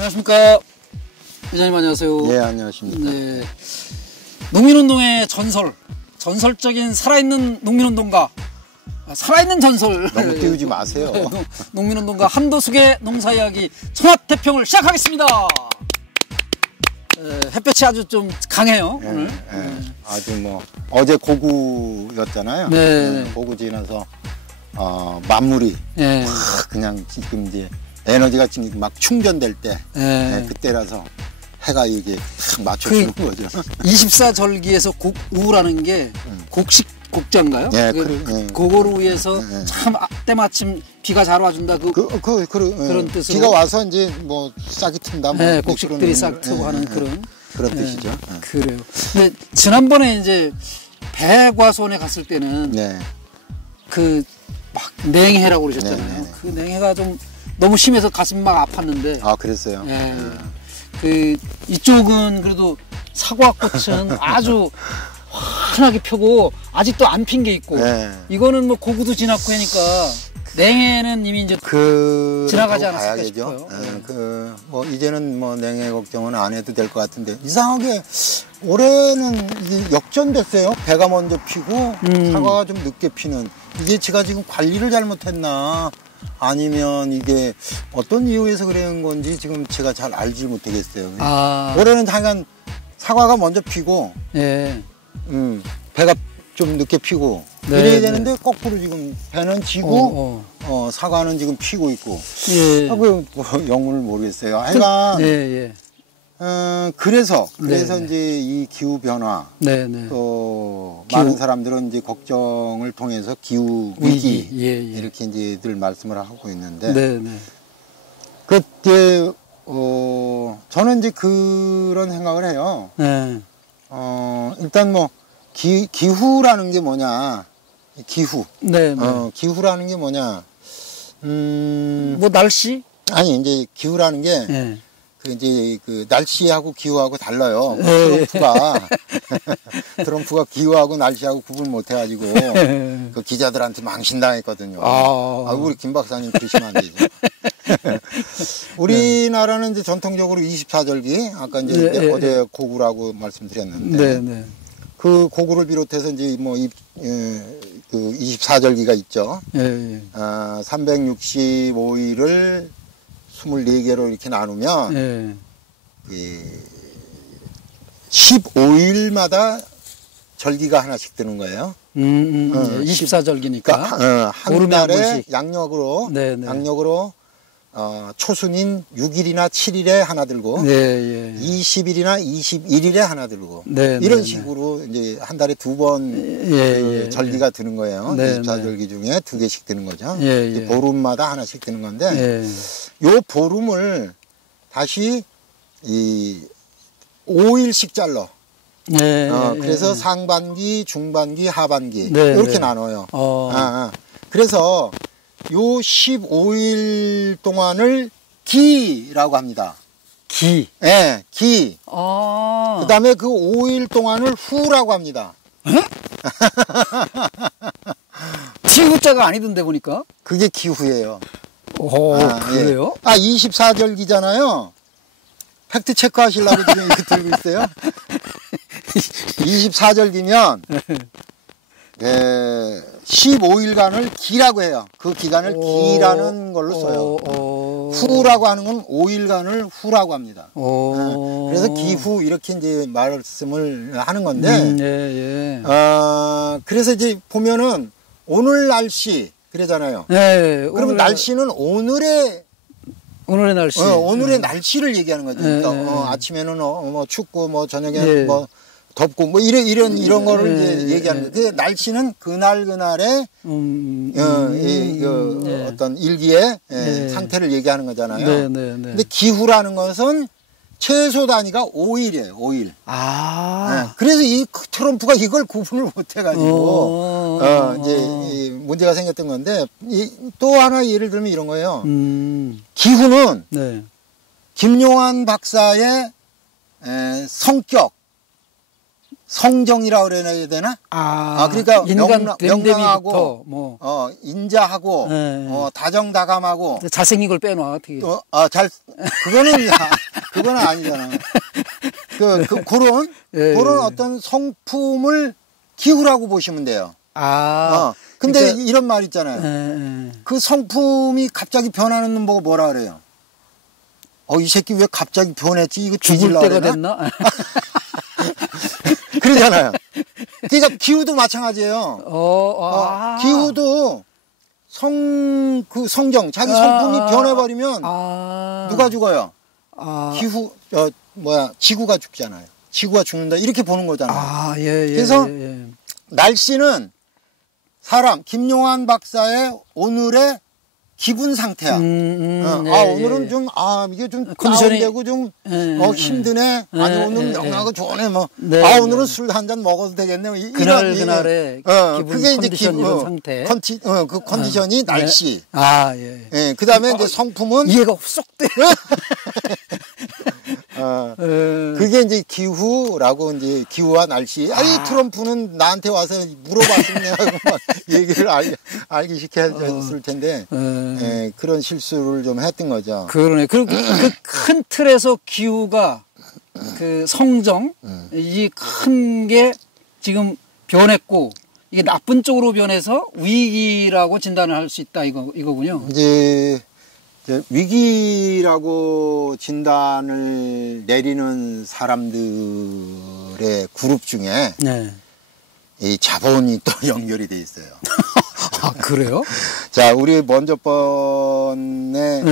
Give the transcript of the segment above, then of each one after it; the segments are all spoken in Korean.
안녕하십니까. 회장님 안녕하세요. 네, 안녕하십니까. 네. 농민운동의 전설적인 살아있는 농민운동가, 살아있는 전설. 너무 띄우지 마세요. 농민운동가 한도숙의 농사이야기 청와대평을 시작하겠습니다. 햇볕이 아주 좀 강해요. 네, 오늘. 네. 아주 뭐 어제 고구였잖아요. 네. 고구 지나서 만물이 네. 그냥 지금 이제 에너지가 지금 막 충전될 때 그때라서 해가 이게 딱 맞춰주는 거죠. 24절기에서 곡우라는 게 곡자인가요? 네, 그거를 위해서 참 때마침 비가 잘 와준다. 그런 뜻으로 비가 와서 이제 뭐 싹이 튼다. 뭐 네, 곡식들이 싹 트고 하는 그런 뜻이죠. 그래요. 근데 지난번에 이제 배과수원에 갔을 때는 그 막 냉해라고 그러셨잖아요. 그 냉해가 좀 너무 심해서 가슴이 막 아팠는데. 아, 그랬어요. 그 이쪽은 그래도 사과꽃은 아주 환하게 펴고 아직도 안 핀 게 있고, 이거는 뭐 고구도 지났고 하니까 냉해는 이미 이제 지나가지 않았을까 싶어요. 뭐 이제는 뭐 냉해 걱정은 안 해도 될 것 같은데, 이상하게 올해는 이게 역전됐어요. 배가 먼저 피고 사과가 좀 늦게 피는. 이게 제가 지금 관리를 잘못했나 아니면 이게 어떤 이유에서 그런 건지 지금 제가 잘 알지 못하겠어요. 올해는 당연 사과가 먼저 피고 배가 좀 늦게 피고 이래야 되는데 거꾸로 지금 배는 지고 사과는 지금 피고 있고. 뭐 영문을 모르겠어요. 하여간 그래서 이제 이 기후 변화 또 많은 사람들은 이제 걱정을 통해서 기후 위기 이렇게 이제 늘 말씀을 하고 있는데 그때 저는 이제 그런 생각을 해요. 일단 뭐 기후라는 게 뭐냐? 기후라는 게 뭐냐? 뭐 날씨? 아니, 이제 기후라는 게 이제 그 날씨하고 기후하고 달라요. 트럼프가 기후하고 날씨하고 구분 못 해가지고 그 기자들한테 망신당했거든요. 우리 김 박사님 그러시면 안 되죠. 우리나라는 이제 전통적으로 24절기, 아까 이제 어제 고구라고 말씀드렸는데 그 고구를 비롯해서 이제 뭐 그 24절기가 있죠. 365일을 24개로 이렇게 나누면 15일마다 절기가 하나씩 드는 거예요. 24절기니까 한 달에 양력으로 초순인 6일이나 7일에 하나 들고 20일이나 21일에 하나 들고 이런 식으로 이제 한 달에 두 번 절기가 드는 거예요. 24절기 중에 두 개씩 드는 거죠. 보름마다 하나씩 드는 건데 요 보름을 다시 5일씩 잘라. 그래서 상반기, 중반기, 하반기 이렇게 나눠요. 그래서 요 15일 동안을 기라고 합니다. 기? 네, 기. 그 다음에 그 5일 동안을 후라고 합니다. 기후자가 아니던데 보니까? 그게 기후예요. 그래요? 24절기잖아요. 팩트 체크 하시려고 지금 이렇게 들고 있어요. 24절기면 15일간을 기라고 해요. 그 기간을 기라는 걸로 써요. 후라고 하는 건 5일간을 후라고 합니다. 그래서 기후 이렇게 이제 말씀을 하는 건데, 그래서 이제 보면은 오늘 날씨 그러잖아요. 그러면 날씨는 오늘의 날씨. 오늘의 날씨를 얘기하는 거죠. 그러니까 아침에는 뭐 춥고 뭐 저녁에는 뭐 덥고 뭐 이런 거를 이제 얘기하는 거예요. 날씨는 그날의 어떤 일기의 상태를 얘기하는 거잖아요. 근데 기후라는 것은 최소 단위가 5일이에요. 5일. 그래서 이 트럼프가 이걸 구분을 못 해가지고 이제 문제가 생겼던 건데, 또 하나 예를 들면 이런 거예요. 기후는 김용환 박사의 성격, 성정이라 그래야 되나? 그러니까 인간 명랑하고 인자하고 다정다감하고 잘생긴 걸 빼놔 어떻게? 그거는 아니잖아. 그런 어떤 성품을 기후라고 보시면 돼요. 근데 그러니까, 이런 말 있잖아요. 그 성품이 갑자기 변하는 놈 보고 뭐라 그래요? 이 새끼 왜 갑자기 변했지? 이거 죽을 때가 됐나? 그러잖아요. 그러니까 기후도 마찬가지예요. 기후도 성정, 자기 성품이 변해버리면 누가 죽어요? 기후, 지구가 죽잖아요. 지구가 죽는다. 이렇게 보는 거잖아요. 그래서 날씨는 사람, 김용환 박사의 오늘의 기분 상태야. 오늘은 좀, 이게 좀 다운되고 좀, 힘드네. 아니, 오늘은 명랑하고 좋네. 오늘은 술 한 잔 먹어도 되겠네. 그날의 기분, 컨디션 이런 상태. 그 컨디션이 날씨. 그 다음에 이제 성품은. 이해가 쏙 돼. 그게 이제 기후라고 이제 기후와 날씨. 트럼프는 나한테 와서 물어봤었냐고 막 얘기를 알기 시켰을 텐데, 그런 실수를 좀 했던 거죠. 그러네. 그리고 그 큰 틀에서 기후가 그 성정, 이 큰 게 지금 변했고, 이게 나쁜 쪽으로 변해서 위기라고 진단을 할 수 있다 이거군요. 이제 위기라고 진단을 내리는 사람들의 그룹 중에 이 자본이 또 연결이 돼 있어요. 그래요? 자, 우리 먼저 번에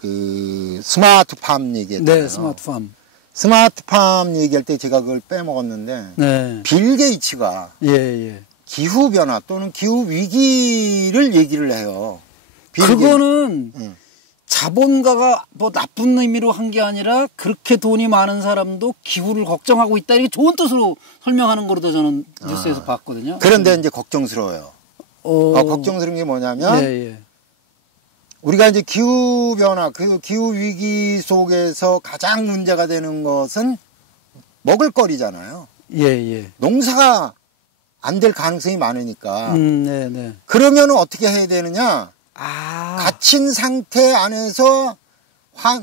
그 스마트팜 얘기했잖아요. 스마트팜. 스마트팜 얘기할 때 제가 그걸 빼먹었는데 빌 게이츠가 기후 변화 또는 기후 위기를 얘기를 해요. 그거는 자본가가 뭐 나쁜 의미로 한 게 아니라 그렇게 돈이 많은 사람도 기후를 걱정하고 있다 이렇게 좋은 뜻으로 설명하는 거로도 저는 뉴스에서 봤거든요. 그런데 이제 걱정스러워요. 걱정스러운 게 뭐냐면 우리가 이제 기후 변화, 그 기후 위기 속에서 가장 문제가 되는 것은 먹을거리잖아요. 농사가 안 될 가능성이 많으니까. 그러면 어떻게 해야 되느냐? 갇힌 상태 안에서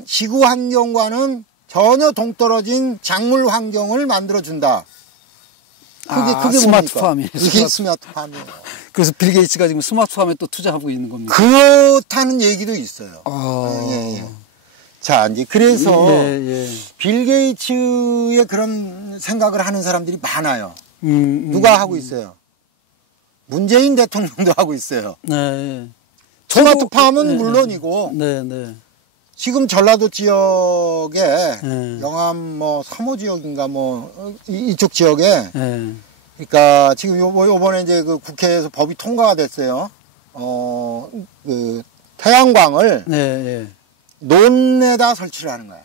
지구 환경과는 전혀 동떨어진 작물 환경을 만들어준다. 그게 스마트팜이에요. 그게 스마트팜이에요. 그래서 빌 게이츠가 지금 스마트팜에 또 투자하고 있는 겁니다. 그렇다는 얘기도 있어요. 자, 이제 그래서 빌 게이츠의 그런 생각을 하는 사람들이 많아요. 누가 하고 있어요? 문재인 대통령도 하고 있어요. 스마트팜은 물론이고 지금 전라도 지역에 영암 3호 지역인가 이쪽 지역에 그러니까 지금 요번에 이제 그 국회에서 법이 통과가 됐어요. 그 태양광을 논에다 설치를 하는 거야.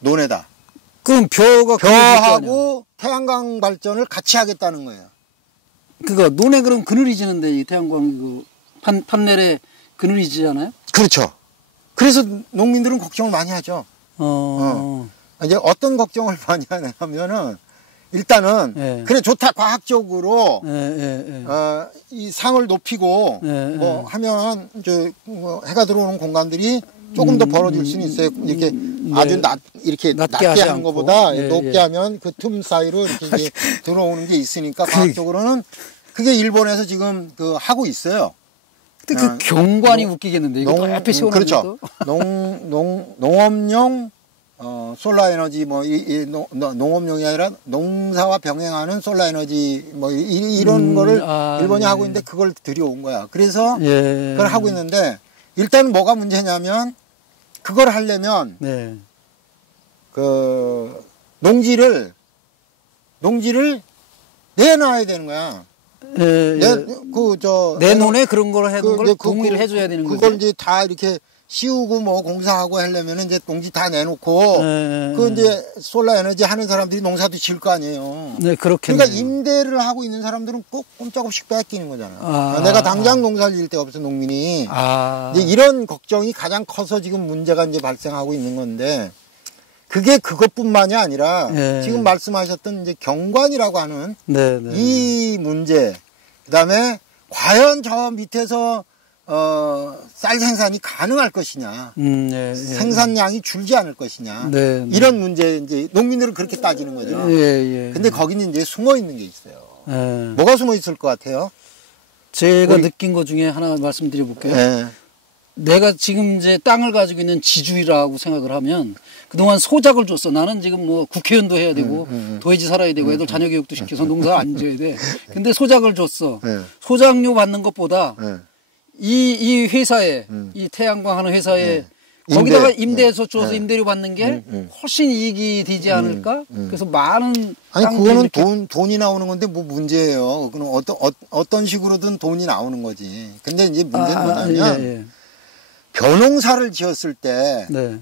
논에다. 그럼 벼하고 태양광 발전을 같이 하겠다는 거예요. 그니까 논에 그럼 그늘이 지는데 이 태양광 판넬에 그늘이 지잖아요? 그렇죠. 그래서 농민들은 걱정을 많이 하죠. 이제 어떤 걱정을 많이 하냐면은 일단은 그래 좋다 과학적으로 이 상을 높이고 하면 해가 들어오는 공간들이 조금 더 벌어질 수는 있어요. 이렇게 아주 이렇게 낮게 하는 것보다 높게 하면 그 틈 사이로 이렇게 이제 들어오는 게 있으니까 과학적으로는 그게 일본에서 지금 하고 있어요. 근데 그 경관이 웃기겠는데 이거 앞에 세우는 그렇죠. 농업용 솔라 에너지 농업용이 아니라 농사와 병행하는 솔라 에너지 이런 거를 일본이 하고 있는데 그걸 들여온 거야. 그래서 그걸 하고 있는데 일단 뭐가 문제냐면 그걸 하려면 그 농지를 내놔야 되는 거야. 내 논에 그런 걸 해둔 걸 동의를 해줘야 되는 거지. 그걸 이제 다 이렇게 씌우고 공사하고 하려면 이제 농지 다 내놓고 그 이제 솔라 에너지 하는 사람들이 농사도 지을 거 아니에요. 그렇겠네요. 그러니까 임대를 하고 있는 사람들은 꼭 꼼짝없이 뺏기는 거잖아. 내가 당장 농사를 지을 데가 없어 농민이. 이제 이런 걱정이 가장 커서 지금 문제가 이제 발생하고 있는 건데 그게 그것뿐만이 아니라 예. 지금 말씀하셨던 이제 경관이라고 하는 네, 네. 이 문제, 그다음에 과연 저 밑에서 쌀 생산이 가능할 것이냐, 예, 예. 생산량이 줄지 않을 것이냐, 네, 네. 이런 문제 이제 농민들은 그렇게 따지는 거죠. 예, 예. 근데 거기는 이제 숨어 있는 게 있어요. 예. 뭐가 숨어 있을 것 같아요? 제가 느낀 것 중에 하나 말씀드려 볼게요. 예. 내가 지금 이제 땅을 가지고 있는 지주라고 생각을 하면 그동안 소작을 줬어. 나는 지금 뭐 국회의원도 해야 되고 도회지 살아야 되고 애들 자녀 교육도 시켜서 농사 안 지어야 돼. 근데 소작을 줬어. 소작료 받는 것보다 이 회사에 이 태양광 하는 회사에 거기다가 임대해서 줘서 임대료 받는 게 훨씬 이익이 되지 않을까? 그래서 많은 아니 그거는 돈이 나오는 건데 뭐 문제예요. 그럼 어떤 식으로든 돈이 나오는 거지. 근데 이제 문제는 뭐냐면 예. 벼농사를 지었을 때 네.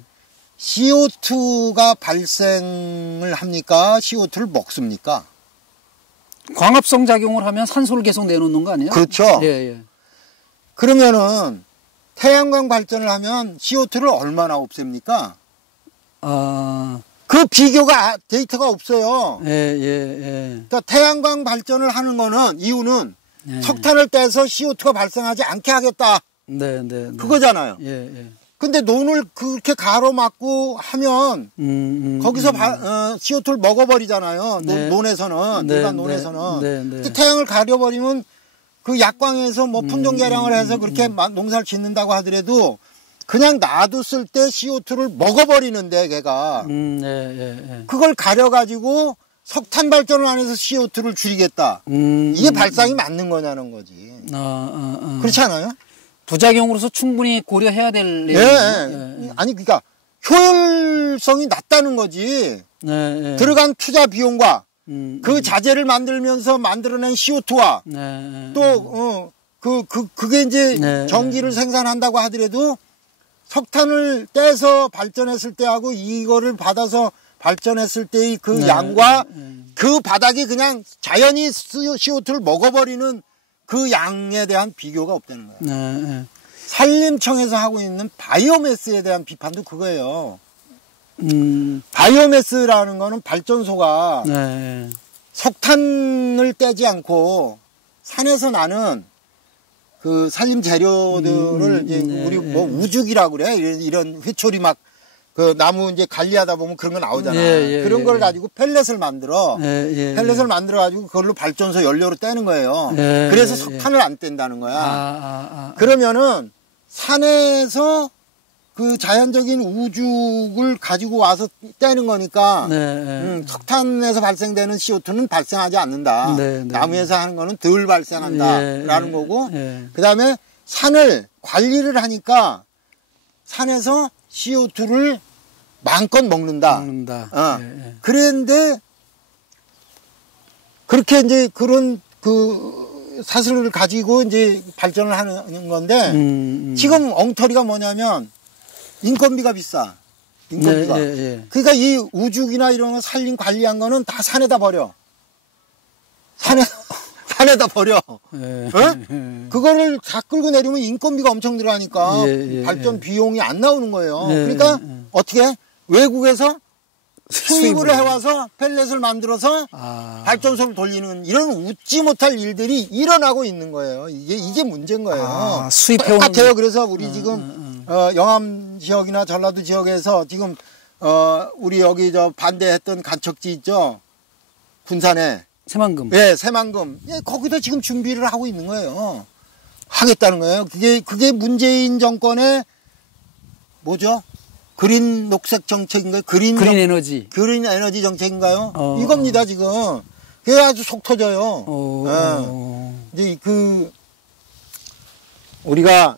CO2가 발생을 합니까? CO2를 먹습니까? 광합성 작용을 하면 산소를 계속 내놓는 거 아니에요? 그렇죠. 예, 예. 그러면은 태양광 발전을 하면 CO2를 얼마나 없앱니까? 그 비교가 데이터가 없어요. 예, 예, 예. 그러니까 태양광 발전을 하는 거는 이유는 예. 석탄을 떼서 CO2가 발생하지 않게 하겠다. 네, 네, 네. 그거잖아요. 예, 예. 근데 논을 그렇게 가로막고 하면 거기서 CO2를 먹어버리잖아요. 네. 논에서는 네, 일반 네, 논에서는. 네, 네. 근데 태양을 가려버리면 그 약광에서 뭐 품종 개량을 해서 그렇게 농사를 짓는다고 하더라도 그냥 놔뒀을 때 CO2를 먹어버리는데 걔가 네, 예, 예. 그걸 가려가지고 석탄 발전을 안 해서 CO2를 줄이겠다. 이게 발상이 맞는 거냐는 거지. 그렇지 않아요? 부작용으로서 충분히 고려해야 될 예, 내용이에요. 예. 아니 그러니까 효율성이 낮다는 거지. 네, 예. 들어간 투자 비용과 그 자재를 만들면서 만들어낸 CO2와 네, 또 그게 이제 네. 전기를 생산한다고 하더라도 석탄을 떼서 발전했을 때하고 이거를 받아서 발전했을 때의 그 네. 양과 그 바닥이 그냥 자연히 CO2를 먹어버리는 그 양에 대한 비교가 없다는 거예요. 네, 예. 산림청에서 하고 있는 바이오매스에 대한 비판도 그거예요. 바이오매스라는 거는 발전소가 네, 석탄을 떼지 않고 산에서 나는 그 산림 재료들을 이제 네, 우리 뭐 우죽이라고 그래. 이런 회초리 막 그 나무 이제 관리하다 보면 그런 거 나오잖아. 그런 걸 가지고 펠렛을 만들어. 펠렛을 만들어 가지고 그걸로 발전소 연료로 떼는 거예요. 그래서 석탄을 안 뗀다는 거야. 그러면은 산에서 그 자연적인 우죽을 가지고 와서 떼는 거니까 석탄에서 발생되는 CO2는 발생하지 않는다. 나무에서 하는 거는 덜 발생한다라는 거고 그다음에 산을 관리를 하니까 산에서 CO2를 마음껏 먹는다. 그런데 그렇게 이제 그런 그 사슬을 가지고 이제 발전을 하는 건데 지금 엉터리가 뭐냐면 인건비가 비싸. 인건비가. 그러니까 이 우죽이나 이런 거 산림 관리한 거는 다 산에다 버려. 산에다 버려. 그거를 다 끌고 내리면 인건비가 엄청 들어가니까 발전 비용이 안 나오는 거예요. 그러니까 어떻게 외국에서 수입을 해와서 펠렛을 만들어서 발전소를 돌리는 이런 웃지 못할 일들이 일어나고 있는 거예요. 이게 문제인 거예요. 수입해오는 똑같아요. 그래서 우리 지금 영암 지역이나 전라도 지역에서 지금 우리 여기 저 반대했던 간척지 있죠. 군산에 새만금. 예, 새만금. 예, 거기도 지금 준비를 하고 있는 거예요. 하겠다는 거예요. 그게 문재인 정권의 뭐죠? 그린 녹색 정책인가요? 그린 에너지. 그린 에너지 정책인가요? 이겁니다, 지금. 그게 아주 속 터져요. 이제 우리가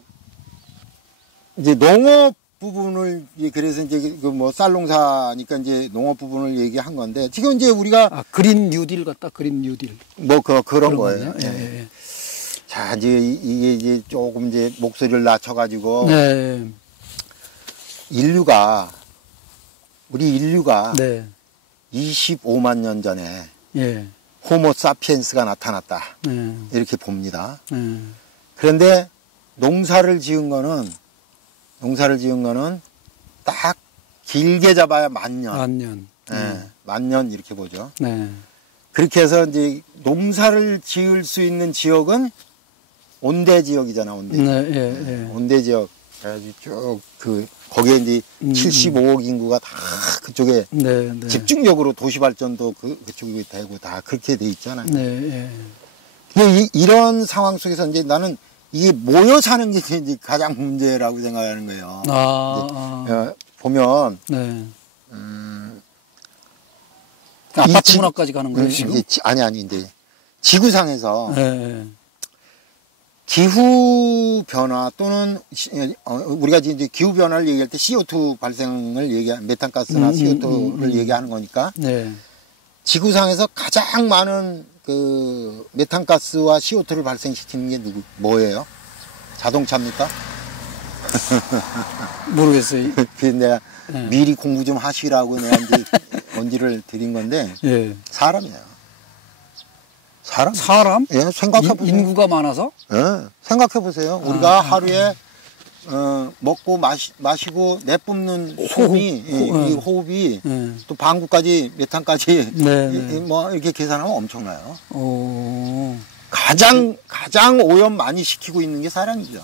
이제 농업 부분을 그래서 이제 그 뭐 쌀농사니까 이제 농업 부분을 얘기한 건데 지금 이제 우리가 그린 뉴딜 같다. 그린 뉴딜. 뭐 그런 거예요. 예. 자, 이제 이게 이제 조금 이제 목소리를 낮춰가지고 우리 인류가 25만 년 전에 호모 사피엔스가 나타났다. 이렇게 봅니다. 그런데 농사를 지은 거는 딱 길게 잡아야 만년. 만년. 네, 만년 이렇게 보죠. 네. 그렇게 해서 이제 농사를 지을 수 있는 지역은 온대 지역이잖아, 온대. 네, 예, 예. 온대 지역. 그래가지고 쭉 거기에 이제 75억 인구가 다 그쪽에 네, 네. 집중적으로 도시 발전도 그쪽이 되고 다 그렇게 돼 있잖아요. 네, 예. 근데 이런 상황 속에서 이제 나는 이게 모여 사는 게 이제 가장 문제라고 생각하는 거예요. 보면 네. 아파트 문화까지 가는 거예요, 지금? 아니 이제 지구상에서 네. 기후 변화 또는 우리가 이제 기후 변화를 얘기할 때 CO2 발생을 메탄가스나 CO2를 얘기하는 거니까 네. 지구상에서 가장 많은 그 메탄가스와 CO2를 발생시키는 게 뭐예요? 자동차입니까? 모르겠어요. 그래서 내가 미리 공부 좀 하시라고 내가 이제 언지를 드린 건데 예. 사람이에요. 사람? 예, 생각해보세요. 인구가 많아서? 예, 생각해보세요. 우리가 하루에 먹고 마시고 내뿜는 이 호흡이 또 방구까지 메탄까지 뭐 이렇게 계산하면 엄청나요. 가장 오염 많이 시키고 있는 게 사람이죠.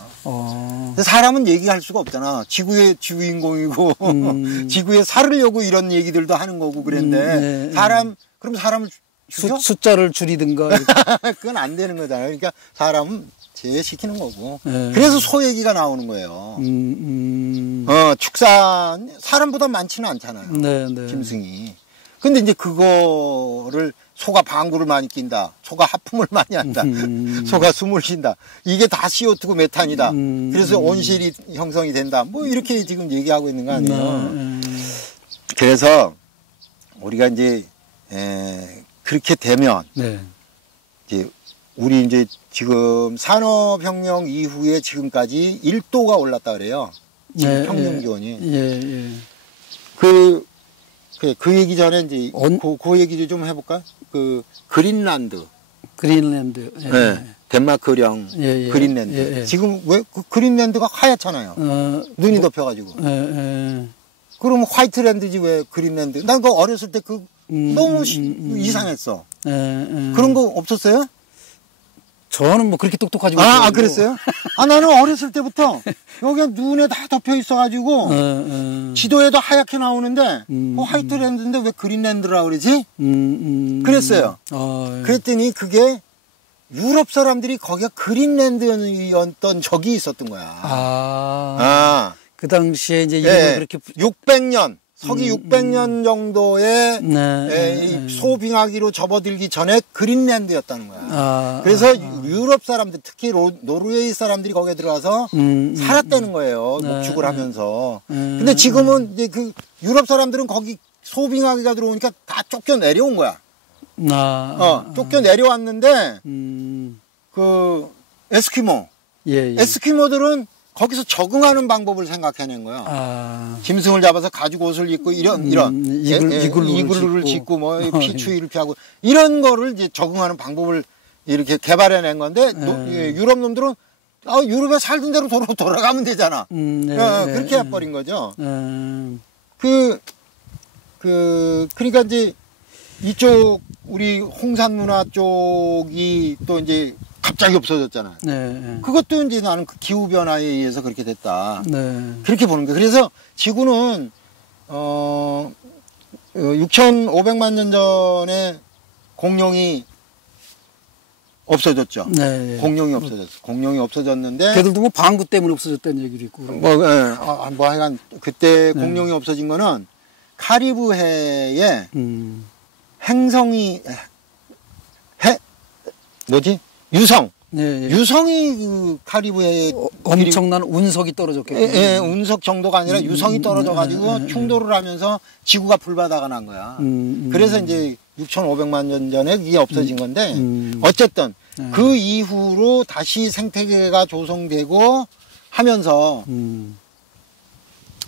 사람은 얘기할 수가 없잖아. 지구의 주인공이고 지구에 살으려고 이런 얘기들도 하는 거고 그랬는데 그럼 사람을 숫자를 줄이든가 그건 안 되는 거잖아요. 그러니까 사람은 제시키는 거고. 그래서 소 얘기가 나오는 거예요. 축산 사람보다 많지는 않잖아요. 짐승이. 근데 이제 그거를 소가 방구를 많이 낀다. 소가 하품을 많이 한다. 소가 숨을 쉰다. 이게 다 CO2고 메탄이다. 그래서 온실이 형성이 된다. 뭐 이렇게 지금 얘기하고 있는 거 아니에요. 그래서 우리가 이제 그렇게 되면 이제 우리 이제 지금 산업혁명 이후에 지금까지 1도가 올랐다 그래요. 지금 평균 기온이. 그 얘기 전에 이제 그 얘기 좀 해볼까? 그 그린란드. 네. 덴마크령 그린란드. 지금 왜 그 그린란드가 하얗잖아요. 눈이 덮여가지고. 그럼 화이트랜드지 왜 그린란드? 난 그 어렸을 때 너무 이상했어. 그런 거 없었어요? 저는 뭐 그렇게 똑똑하지 못해요. 그랬어요? 나는 어렸을 때부터 여기가 눈에 다 덮여 있어가지고 지도에도 하얗게 나오는데 화이트랜드인데 왜 그린랜드라고 그러지? 그랬어요. 그랬더니 그게 유럽 사람들이 거기가 그린랜드였던 적이 있었던 거야. 그 당시에 이제 이름을 그렇게 600년 서기 600년 정도의 이 소빙하기로 접어들기 전에 그린랜드였다는 거야. 그래서 유럽 사람들, 특히 노르웨이 사람들이 거기에 들어가서 살았다는 거예요. 목축을 하면서. 근데 지금은 이제 그 유럽 사람들은 거기 소빙하기가 들어오니까 다 쫓겨 내려온 거야. 쫓겨 내려왔는데 그 에스키모들은 거기서 적응하는 방법을 생각해낸 거야. 짐승을 잡아서 가죽 옷을 입고 이글루를 짓고 뭐 피추위를 피하고 이런 거를 이제 적응하는 방법을 이렇게 개발해낸 건데 유럽 놈들은 유럽에 살던 대로 돌아가면 되잖아. 그렇게 해버린 거죠. 그러니까 이제 이쪽 우리 홍산 문화 쪽이 또 이제 갑자기 없어졌잖아. 그것도 이제 나는 그 기후 변화에 의해서 그렇게 됐다. 그렇게 보는 거예요. 그래서 지구는 6,500만 년 전에 공룡이 없어졌죠. 공룡이 없어졌어. 공룡이 없어졌는데 걔들도 뭐 방구 때문에 없어졌다는 얘기도 있고. 뭐 하여간 그때 공룡이 없어진 거는 카리브해에 행성이 유성이 그 카리브해에 엄청난 운석이 떨어졌겠군요. 운석 정도가 아니라 유성이 떨어져가지고 충돌을 하면서 지구가 불바다가 난 거야. 그래서 이제 6,500만 년 전에 이게 없어진 건데 어쨌든 그 이후로 다시 생태계가 조성되고 하면서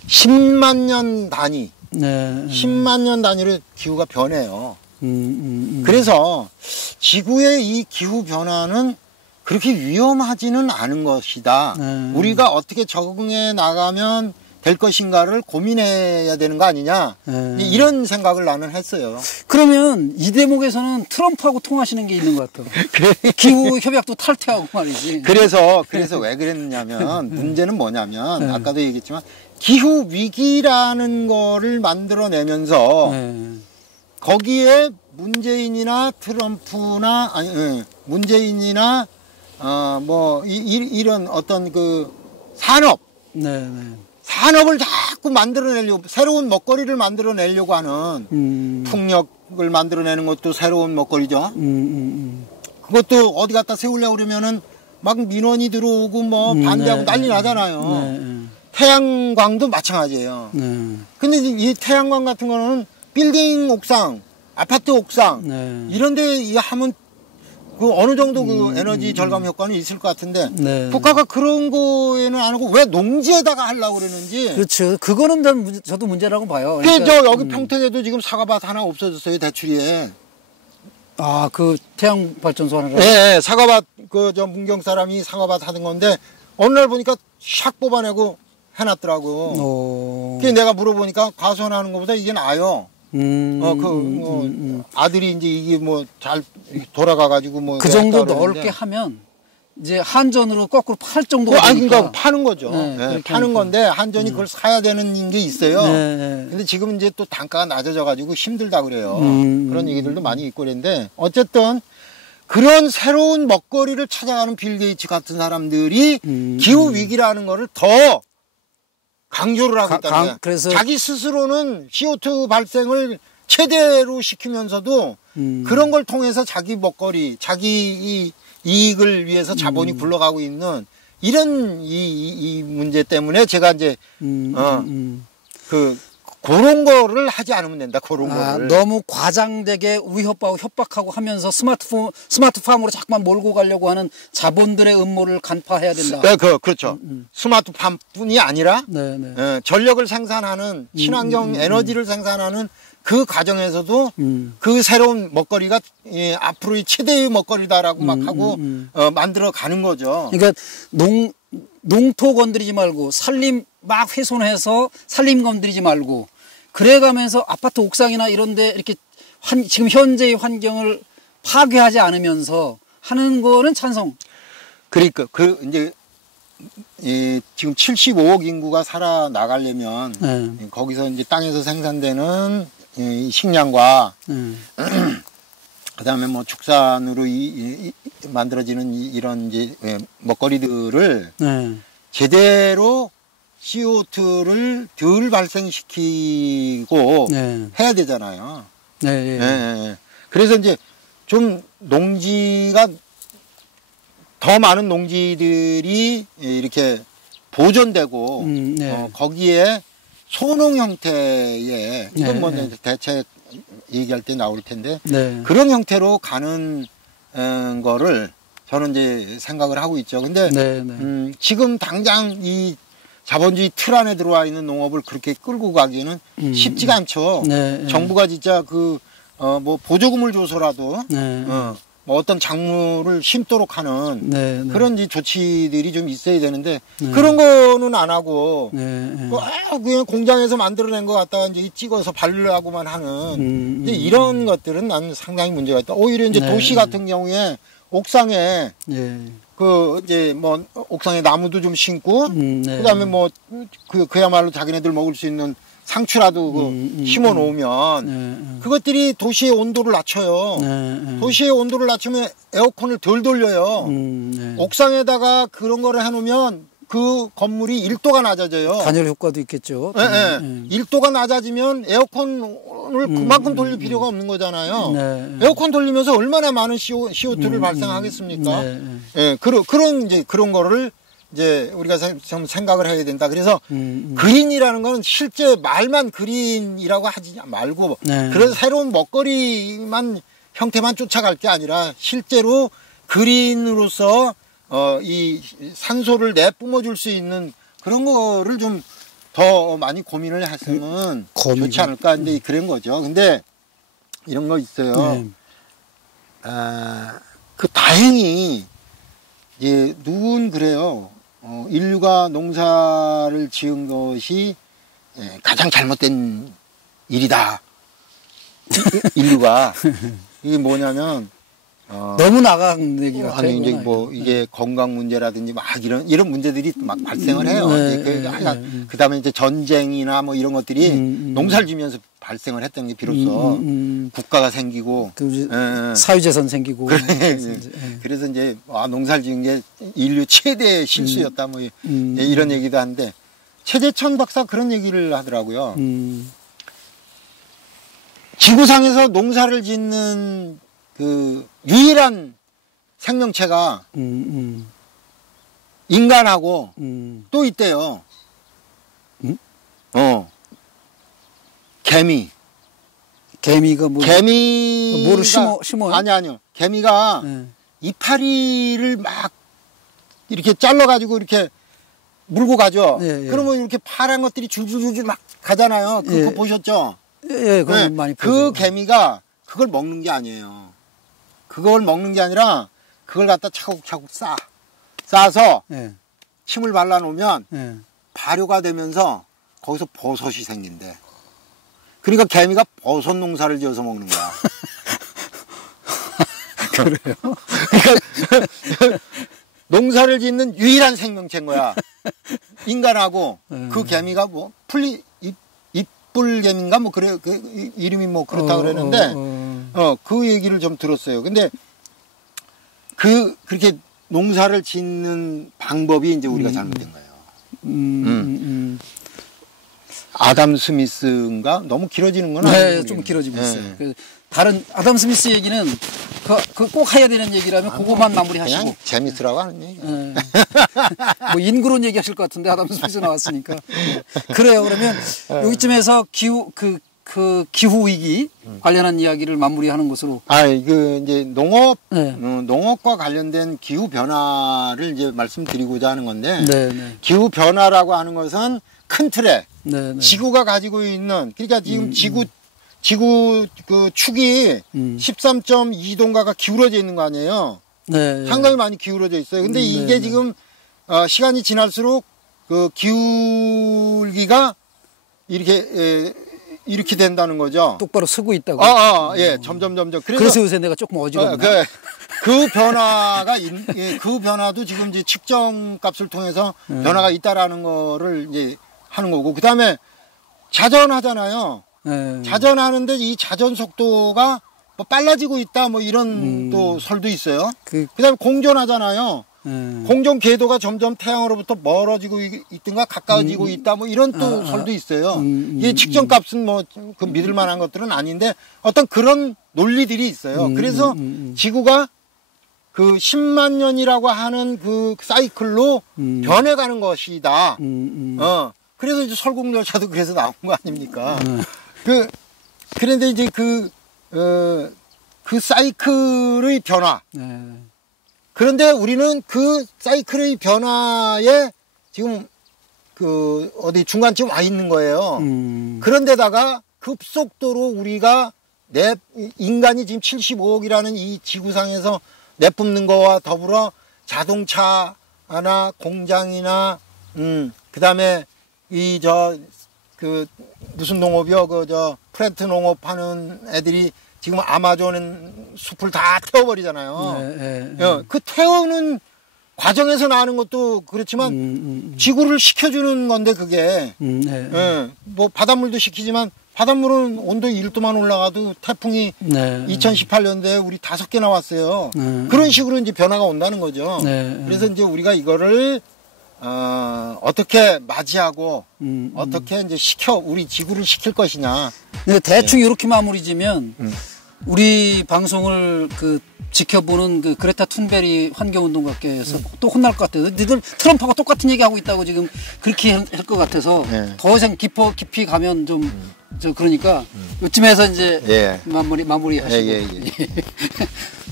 10만 년 단위, 10만 년 단위로 기후가 변해요. 그래서 지구의 이 기후 변화는 그렇게 위험하지는 않은 것이다. 우리가 어떻게 적응해 나가면 될 것인가를 고민해야 되는 거 아니냐. 이런 생각을 나는 했어요. 그러면 이 대목에서는 트럼프하고 통하시는 게 있는 것 같아요. 그래. 기후 협약도 탈퇴하고 말이지. 그래서 왜 그랬냐면 문제는 뭐냐면 아까도 얘기했지만 기후 위기라는 거를 만들어내면서 거기에 문재인이나 트럼프나 아니 문재인이나 뭐 이런 어떤 그 산업 산업을 자꾸 만들어내려고 새로운 먹거리를 만들어내려고 하는 풍력을 만들어내는 것도 새로운 먹거리죠. 그것도 어디 갖다 세우려고 그러면은 막 민원이 들어오고 뭐 반대하고 난리 나잖아요. 태양광도 마찬가지예요. 근데 이 태양광 같은 거는 빌딩 옥상, 아파트 옥상 이런 데 하면 그 어느 정도 그 에너지 절감 효과는 있을 것 같은데 국가가 그런 거에는 안 하고 왜 농지에다가 하려고 그러는지. 그렇죠. 그거는 저도 문제라고 봐요. 그러니까 저 여기 평택에도 지금 사과밭 하나 없어졌어요, 대추리에. 아, 그 태양 발전소 하나로. 네, 사과밭 그 저 문경 사람이 사과밭 하는 건데 어느 날 보니까 샥 뽑아내고 해놨더라고. 그래서 내가 물어보니까 과수원하는 것보다 이게 나아요. 아들이 이제 이게 뭐 잘 돌아가가지고 뭐. 그 정도 넓게 하면 이제 한전으로 거꾸로 팔 정도가 되니까. 그러니까 파는 거죠. 파는 건데 한전이 그걸 사야 되는 게 있어요. 근데 지금 이제 또 단가가 낮아져가지고 힘들다 그래요. 그런 얘기들도 많이 있고 그랬는데 어쨌든 그런 새로운 먹거리를 찾아가는 빌 게이츠 같은 사람들이 기후 위기라는 거를 더 강조를 하고 있다는 거야. 그래서 자기 스스로는 CO2 발생을 최대로 시키면서도 그런 걸 통해서 자기 먹거리, 자기 이익을 위해서 자본이 굴러가고 있는 이런 이 문제 때문에 제가 이제 그런 거를 하지 않으면 된다. 그런 거를 너무 과장되게 협박하고 하면서 스마트팜으로 자꾸만 몰고 가려고 하는 자본들의 음모를 간파해야 된다. 네, 그렇죠. 스마트팜뿐이 아니라 전력을 생산하는 친환경 에너지를 생산하는 그 과정에서도 그 새로운 먹거리가 앞으로의 최대의 먹거리다라고 막 하고 만들어 가는 거죠. 그러니까 농토 건드리지 말고 산림 막 훼손해서 산림 건드리지 말고 그래가면서 아파트 옥상이나 이런데 이렇게 지금 현재의 환경을 파괴하지 않으면서 하는 거는 찬성. 그러니까 이제 지금 75억 인구가 살아 나가려면 거기서 이제 땅에서 생산되는 식량과 그다음에 뭐 축산으로 만들어지는 이런 이제 먹거리들을 제대로 CO2를 덜 발생시키고 해야 되잖아요. 그래서 이제 좀 농지가 더 많은 농지들이 이렇게 보존되고 거기에 소농 형태의 이건 뭐 대책 얘기할 때 나올 텐데 그런 형태로 가는 거를 저는 이제 생각을 하고 있죠. 근데 지금 당장 이 자본주의 틀 안에 들어와 있는 농업을 그렇게 끌고 가기에는 쉽지가 않죠. 정부가 진짜 뭐 보조금을 줘서라도 뭐 어떤 작물을 심도록 하는 그런 조치들이 좀 있어야 되는데 그런 거는 안 하고 그냥 공장에서 만들어낸 것 갖다가 이제 찍어서 발효하고만 하는 이제 이런 것들은 나는 상당히 문제가 있다. 오히려 이제 도시 같은 경우에 옥상에 이제 뭐 옥상에 나무도 좀 심고 그다음에 뭐 그야말로 자기네들 먹을 수 있는 상추라도 심어 놓으면 그것들이 도시의 온도를 낮춰요. 도시의 온도를 낮추면 에어컨을 덜 돌려요. 옥상에다가 그런 거를 해놓으면 그 건물이 1도가 낮아져요. 단열 효과도 있겠죠. 1도가 낮아지면 에어컨을 그만큼 돌릴 필요가 없는 거잖아요. 에어컨 돌리면서 얼마나 많은 CO2를 발생하겠습니까? 그런 이제 그런 거를 이제 우리가 좀 생각을 해야 된다. 그래서 그린이라는 거는 실제 말만 그린이라고 하지 말고 그런 새로운 먹거리만 형태만 쫓아갈 게 아니라 실제로 그린으로서 이 산소를 내뿜어 줄 수 있는 그런 거를 좀 더 많이 고민을 했으면 좋지 않을까. 근데 그런 거죠. 근데 이런 거 있어요. 다행히 이제 누군 그래요. 인류가 농사를 지은 것이 가장 잘못된 일이다. 인류가. 이게 뭐냐면, 너무 나간 얘기 같아요. 아니, 이제 뭐, 이게 건강 문제라든지 막 이런 문제들이 막 발생을 해요. 그 다음에 이제 전쟁이나 뭐 이런 것들이 농사를 지면서 발생을 했던 게 비로소 국가가 생기고, 사유재산 생기고. 그래서 이제, 농사를 지은 게 인류 최대의 실수였다. 뭐 이런 얘기도 하는데, 최재천 박사 그런 얘기를 하더라고요. 지구상에서 농사를 짓는 그 유일한 생명체가 인간하고 또 있대요. 개미. 개미가 뭐? 뭐를 심어요? 아니요. 개미가 이파리를 막 이렇게 잘라가지고 이렇게 물고 가죠. 그러면 이렇게 파란 것들이 줄줄줄줄 막 가잖아요. 그거 보셨죠? 그건 많이 그 개미가 그걸 먹는 게 아니에요. 그걸 먹는 게 아니라 그걸 갖다 차곡차곡 싸서 침을 발라놓으면 발효가 되면서 거기서 버섯이 생긴대. 그러니까 개미가 버섯 농사를 지어서 먹는 거야. 그래요? 그러니까 농사를 짓는 유일한 생명체인 거야. 인간하고 그 개미가 뭐 뿔개미인가 뭐 그래 그 이름이 뭐 그렇다 그러는데 그 얘기를 좀 들었어요. 근데 그렇게 농사를 짓는 방법이 이제 우리가 잘못된 거예요. 아담 스미스인가 너무 길어지는 건 아니에요. 좀 길어지고 있어요. 다른 아담 스미스 얘기는 꼭 해야 되는 얘기라면 그거만 마무리하시고 그냥 재밌으라고 하는 얘기. 뭐 인구론 얘기하실 것 같은데 아담 스미스 나왔으니까 그래요. 그러면 여기쯤에서 기후 위기 관련한 이야기를 마무리하는 것으로. 이제 농업과 관련된 기후 변화를 이제 말씀드리고자 하는 건데 기후 변화라고 하는 것은 큰 틀에 지구가 가지고 있는 그러니까 지금 지구 그 축이 13.2도인가가 기울어져 있는 거 아니에요? 상당히 많이 기울어져 있어요. 근데 이게 지금 시간이 지날수록 그 기울기가 이렇게 된다는 거죠. 똑바로 서고 있다고. 점점. 그래서 요새 내가 조금 어지럽네. 그 변화도 지금 이제 측정 값을 통해서 변화가 있다라는 거를 이제 하는 거고. 그 다음에 자전하잖아요. 자전하는데 이 자전 속도가 뭐 빨라지고 있다 뭐 이런 또 설도 있어요. 그다음에 공전하잖아요. 공전 궤도가 점점 태양으로부터 멀어지고 있든가 가까워지고 있다 뭐 이런 또 설도 있어요. 이 측정 값은 뭐 그 믿을 만한 것들은 아닌데 어떤 그런 논리들이 있어요. 그래서 지구가 그 10만 년이라고 하는 그 사이클로 변해가는 것이다. 그래서 이제 설국열차도 그래서 나온 거 아닙니까? 그런데 이제 그 사이클의 변화. 그런데 우리는 그 사이클의 변화에 지금 어디 중간쯤 와 있는 거예요. 그런데다가 급속도로 우리가 인간이 지금 75억이라는 이 지구상에서 내뿜는 거와 더불어 자동차나 공장이나, 그 다음에 무슨 농업이요? 프렌트 농업 하는 애들이 지금 아마존 숲을 다 태워버리잖아요. 그 태우는 과정에서 나는 것도 그렇지만 지구를 식혀주는 건데 그게. 뭐 바닷물도 식히지만 바닷물은 온도 1도만 올라가도 태풍이 2018년도에 우리 5개나 왔어요. 그런 식으로 이제 변화가 온다는 거죠. 그래서 이제 우리가 이거를 어떻게 맞이하고 어떻게 이제 우리 지구를 식힐 것이냐. 대충 이렇게 마무리 지면 우리 방송을 지켜보는 그레타 툰베리 환경운동가께서 또 혼날 것 같아요. 니들 트럼프하고 똑같은 얘기하고 있다고 지금 그렇게 할 것 같아서 더 이상 깊이 가면 그러니까 이쯤에서 이제 마무리 하시고.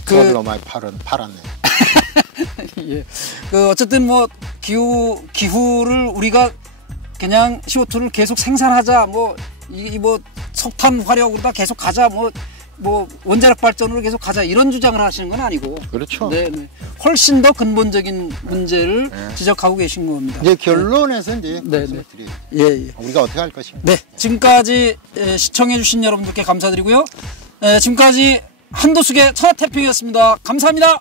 그걸로 많이 팔았네. 어쨌든 뭐 기후를 우리가 그냥 CO2를 계속 생산하자, 뭐 석탄 화력으로 다 계속 가자, 뭐 뭐 원자력 발전으로 계속 가자 이런 주장을 하시는 건 아니고. 그렇죠. 네, 네. 훨씬 더 근본적인 문제를 지적하고 계신 겁니다. 이제 결론에서 이제 말씀을 드려요. 예. 우리가 어떻게 할 것인가. 네, 지금까지 시청해주신 여러분들께 감사드리고요. 지금까지 한도숙의 천하태평이었습니다. 감사합니다.